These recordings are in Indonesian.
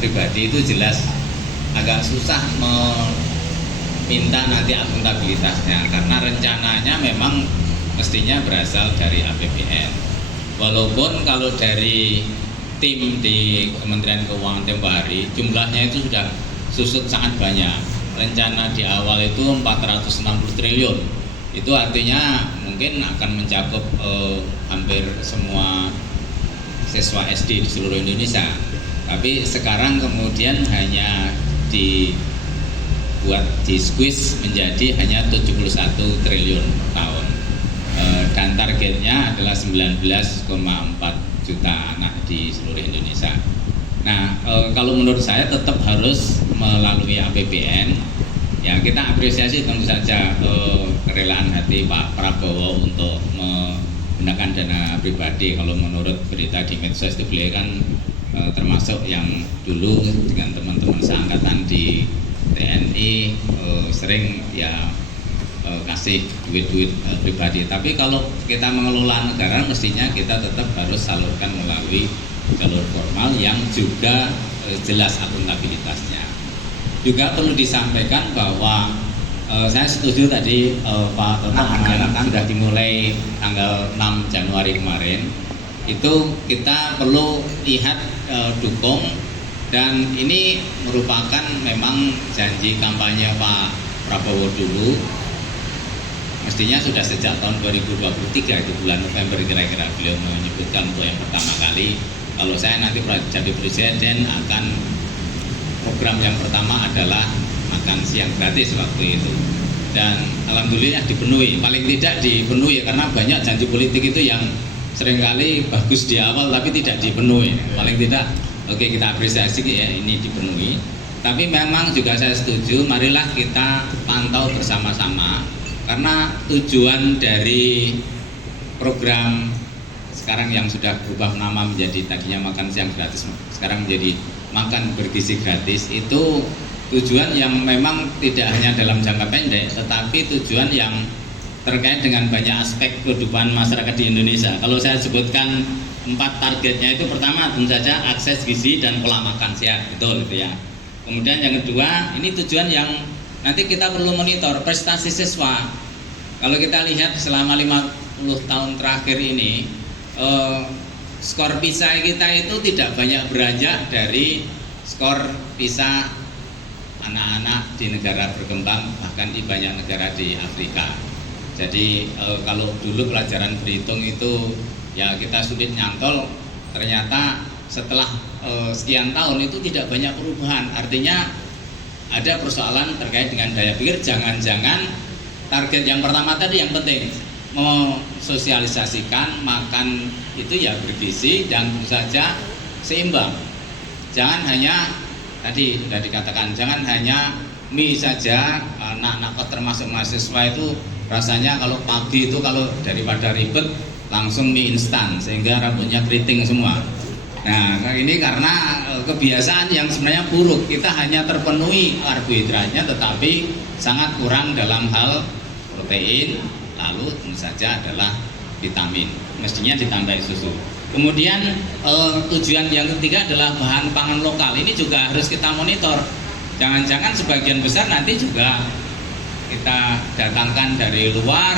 pribadi itu jelas agak susah meminta nanti akuntabilitasnya, karena rencananya memang mestinya berasal dari APBN. Walaupun kalau dari tim di Kementerian Keuangan tempo hari jumlahnya itu sudah susut sangat banyak. Rencana di awal itu 460 triliun. Itu artinya mungkin akan mencakup hampir semua siswa SD di seluruh Indonesia. Tapi sekarang kemudian hanya dibuat di squeeze menjadi hanya 71 triliun tahun. Dan targetnya adalah 19,4 juta anak di seluruh Indonesia. Nah, kalau menurut saya tetap harus melalui APBN. Ya, kita apresiasi tentu saja kerelaan hati Pak Prabowo untuk menggunakan dana pribadi. Kalau menurut berita di medsos itu beliau kan termasuk yang dulu dengan teman-teman seangkatan di TNI sering ya kasih duit-duit pribadi. Tapi kalau kita mengelola negara mestinya kita tetap harus salurkan melalui jalur formal yang juga jelas akuntabilitasnya. Juga perlu disampaikan bahwa saya setuju tadi Pak Toto mengatakan sudah dimulai tanggal 6 Januari kemarin. Itu kita perlu lihat, dukung, dan ini merupakan memang janji kampanye Pak Prabowo dulu. Mestinya sudah sejak tahun 2023 itu bulan November kira-kira beliau menyebutkan untuk yang pertama kali kalau saya nanti jadi presiden akan program yang pertama adalah makan siang gratis waktu itu, dan alhamdulillah dipenuhi, paling tidak dipenuhi, karena banyak janji politik itu yang seringkali bagus di awal tapi tidak dipenuhi. Paling tidak oke, kita apresiasi ya ini dipenuhi. Tapi memang juga saya setuju, marilah kita pantau bersama-sama, karena tujuan dari program sekarang yang sudah berubah nama menjadi tadinya makan siang gratis, sekarang menjadi makan bergizi gratis, itu tujuan yang memang tidak hanya dalam jangka pendek, tetapi tujuan yang terkait dengan banyak aspek kehidupan masyarakat di Indonesia. Kalau saya sebutkan 4 targetnya itu, pertama tentu saja akses gizi dan pola makan sehat, betul gitu ya. Kemudian yang kedua, ini tujuan yang nanti kita perlu monitor prestasi siswa. Kalau kita lihat selama 50 tahun terakhir ini, skor PISA kita itu tidak banyak beranjak dari skor PISA anak-anak di negara berkembang, bahkan di banyak negara di Afrika. Jadi kalau dulu pelajaran berhitung itu ya kita sulit nyantol, ternyata setelah sekian tahun itu tidak banyak perubahan. Artinya ada persoalan terkait dengan daya pikir. Jangan-jangan target yang pertama tadi yang penting, mensosialisasikan makan itu ya bergizi dan tentu saja seimbang. Jangan hanya tadi sudah dikatakan, jangan hanya mie saja. Anak-anak termasuk mahasiswa itu rasanya kalau pagi itu kalau daripada ribet langsung mie instan sehingga rambutnya keriting semua. Nah, ini karena kebiasaan yang sebenarnya buruk. Kita hanya terpenuhi karbohidratnya tetapi sangat kurang dalam hal protein, lalu tentu saja adalah vitamin, mestinya ditambah susu. Kemudian tujuan yang ketiga adalah bahan pangan lokal. Ini juga harus kita monitor. Jangan-jangan sebagian besar nanti juga kita datangkan dari luar.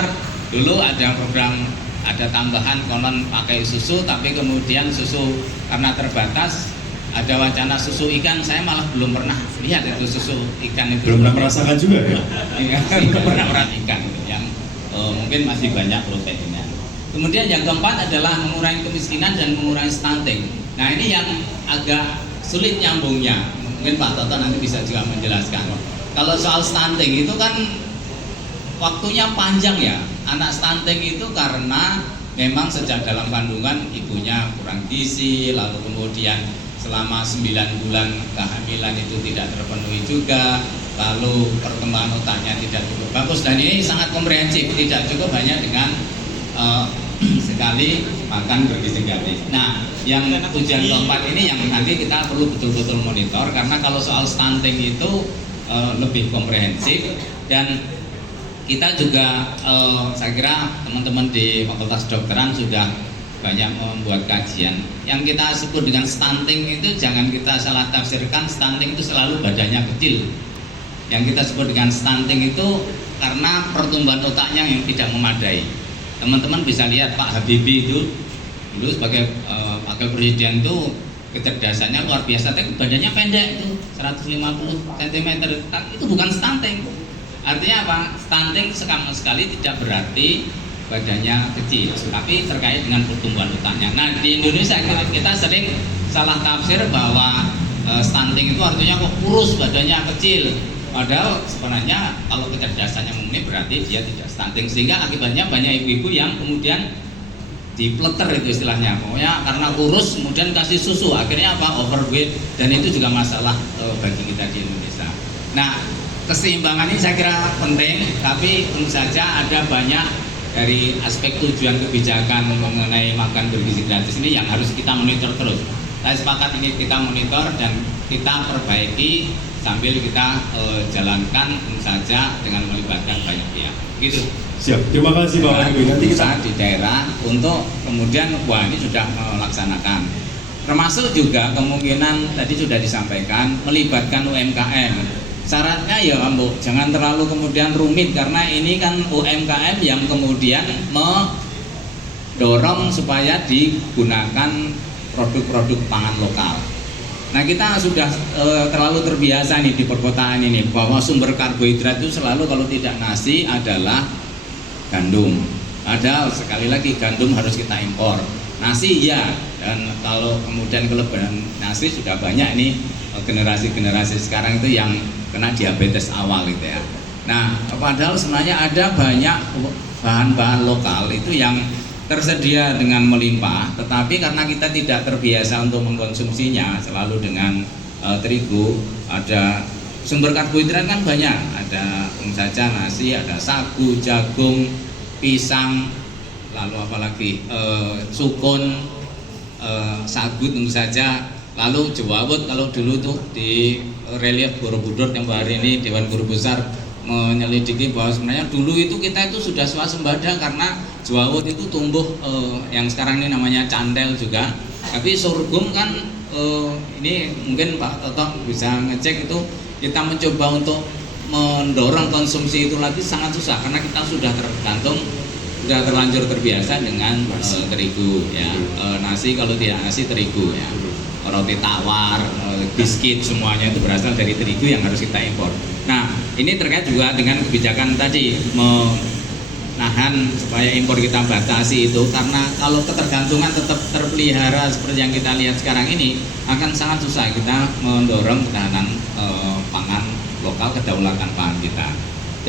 Dulu ada program, ada tambahan konon pakai susu, tapi kemudian susu karena terbatas, ada wacana susu ikan. Saya malah belum pernah lihat itu susu ikan itu. Belum pernah merasakan juga ya? Belum pernah merasakan ikan yang mungkin masih banyak proteinnya. Kemudian yang keempat adalah mengurangi kemiskinan dan mengurangi stunting. Nah, ini yang agak sulit nyambungnya. Mungkin Pak Toto nanti bisa juga menjelaskan. Kalau soal stunting itu kan waktunya panjang ya. Anak stunting itu karena memang sejak dalam kandungan ibunya kurang gizi, lalu kemudian selama 9 bulan kehamilan itu tidak terpenuhi juga, lalu perkembangan otaknya tidak cukup bagus, dan ini sangat komprehensif, tidak cukup hanya dengan sekali makan bergizi gratis. Nah, yang tujuan keempat ini yang nanti kita perlu betul-betul monitor, karena kalau soal stunting itu lebih komprehensif, dan kita juga saya kira teman-teman di Fakultas Kedokteran sudah banyak membuat kajian. Yang kita sebut dengan stunting itu jangan kita salah tafsirkan, stunting itu selalu badannya kecil. Yang kita sebut dengan stunting itu karena pertumbuhan otaknya yang tidak memadai. Teman-teman bisa lihat Pak Habibie itu dulu sebagai wakil presiden itu kecerdasannya luar biasa, tapi badannya pendek itu 150 cm. Itu bukan stunting. Artinya apa? Stunting sama sekali tidak berarti badannya kecil, tapi terkait dengan pertumbuhan otaknya. Nah, di Indonesia kita sering salah tafsir bahwa stunting itu artinya kok kurus, badannya kecil. Padahal sebenarnya kalau kecerdasannya memenuhi berarti dia tidak stunting, sehingga akibatnya banyak ibu-ibu yang kemudian dipleter itu istilahnya, pokoknya karena kurus kemudian kasih susu, akhirnya apa? Overweight, dan itu juga masalah bagi kita di Indonesia. Nah, keseimbangan ini saya kira penting, tapi tentu saja ada banyak dari aspek tujuan kebijakan mengenai makan bergizi gratis ini yang harus kita monitor terus. Saya sepakat ini kita monitor dan kita perbaiki sambil kita jalankan tentu saja dengan melibatkan banyak pihak. Gitu. Siap, terima kasih Pak Habibie. Nanti kita di daerah untuk kemudian ini sudah melaksanakan. Termasuk juga kemungkinan tadi sudah disampaikan melibatkan UMKM. Syaratnya ya Mbok, jangan terlalu kemudian rumit karena ini kan UMKM yang kemudian mendorong supaya digunakan produk-produk pangan lokal. Nah, kita sudah terlalu terbiasa nih di perkotaan ini bahwa sumber karbohidrat itu selalu kalau tidak nasi adalah gandum. Padahal sekali lagi gandum harus kita impor. Nasi ya, dan kalau kemudian kelebihan nasi sudah banyak nih generasi-generasi sekarang itu yang kena diabetes awal gitu ya. Nah, padahal sebenarnya ada banyak bahan-bahan lokal itu yang tersedia dengan melimpah, tetapi karena kita tidak terbiasa untuk mengkonsumsinya selalu dengan terigu, ada sumber karbohidrat kan banyak, ada tentu saja nasi, ada sagu, jagung, pisang, lalu apalagi sukun, sagu tentu saja, lalu jewawut. Kalau dulu tuh di relief Borobudur yang hari ini Dewan Guru Besar menyelidiki bahwa sebenarnya dulu itu kita itu sudah swasembada karena jewawut itu tumbuh yang sekarang ini namanya candel juga. Tapi sorghum kan ini mungkin Pak Toto bisa ngecek itu, kita mencoba untuk mendorong konsumsi itu lagi sangat susah karena kita sudah terlanjur terbiasa dengan terigu ya. Nasi kalau tidak nasi terigu ya. Roti tawar, biskuit semuanya itu berasal dari terigu yang harus kita impor. Nah, ini terkait juga dengan kebijakan tadi menahan supaya impor kita batasi itu, karena kalau ketergantungan tetap terpelihara seperti yang kita lihat sekarang ini akan sangat susah kita mendorong ketahanan pangan lokal, kedaulatan pangan kita.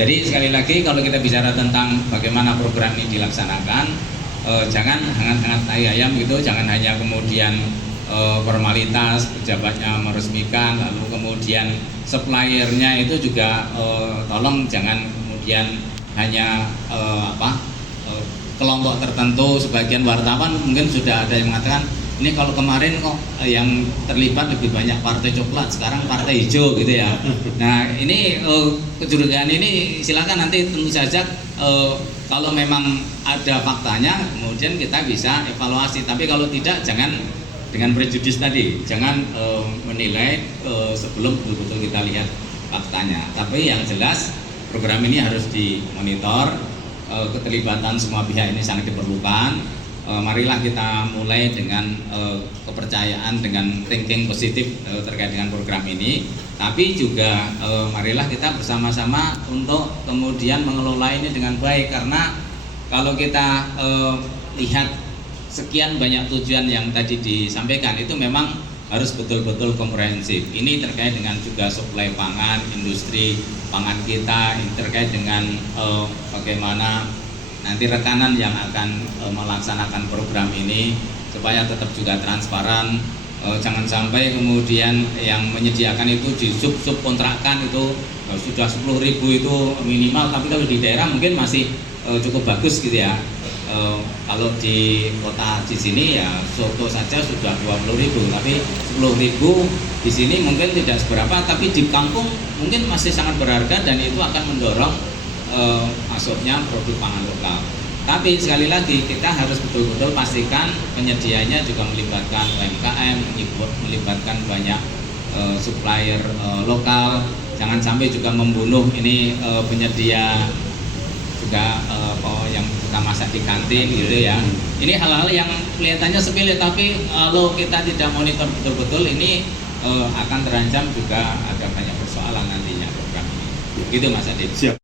Jadi sekali lagi kalau kita bicara tentang bagaimana program ini dilaksanakan, jangan hangat-hangat tai ayam gitu, jangan hanya kemudian formalitas pejabatnya meresmikan, lalu kemudian suppliernya itu juga tolong jangan kemudian hanya kelompok tertentu. Sebagian wartawan mungkin sudah ada yang mengatakan ini kalau kemarin kok yang terlibat lebih banyak partai coklat, sekarang partai hijau gitu ya. Nah, ini kecurigaan ini silakan nanti tentu saja kalau memang ada faktanya kemudian kita bisa evaluasi, tapi kalau tidak jangan dengan prejudis tadi, jangan menilai sebelum betul-betul kita lihat faktanya. Tapi yang jelas program ini harus dimonitor, keterlibatan semua pihak ini sangat diperlukan. Marilah kita mulai dengan kepercayaan, dengan thinking positif terkait dengan program ini. Tapi juga marilah kita bersama-sama untuk kemudian mengelola ini dengan baik, karena kalau kita lihat sekian banyak tujuan yang tadi disampaikan itu memang harus betul-betul komprehensif. Ini terkait dengan juga suplai pangan, industri pangan kita, ini terkait dengan bagaimana nanti rekanan yang akan melaksanakan program ini supaya tetap juga transparan. Jangan sampai kemudian yang menyediakan itu di sub kontrakan itu sudah 10.000 itu minimal, tapi kalau di daerah mungkin masih cukup bagus gitu ya. Kalau di kota di sini ya soto saja sudah 20.000, tapi 10.000 di sini mungkin tidak seberapa, tapi di kampung mungkin masih sangat berharga dan itu akan mendorong masuknya produk pangan lokal. Tapi sekali lagi kita harus betul-betul pastikan penyedianya juga melibatkan UMKM, melibatkan banyak supplier lokal. Jangan sampai juga membunuh ini penyedia juga yang kita masak di kantin gitu ya. Ini hal-hal yang kelihatannya sepele, tapi kalau kita tidak monitor betul-betul ini akan terancam juga ada banyak persoalan nantinya program ini. Gitu Mas Adit. Siap.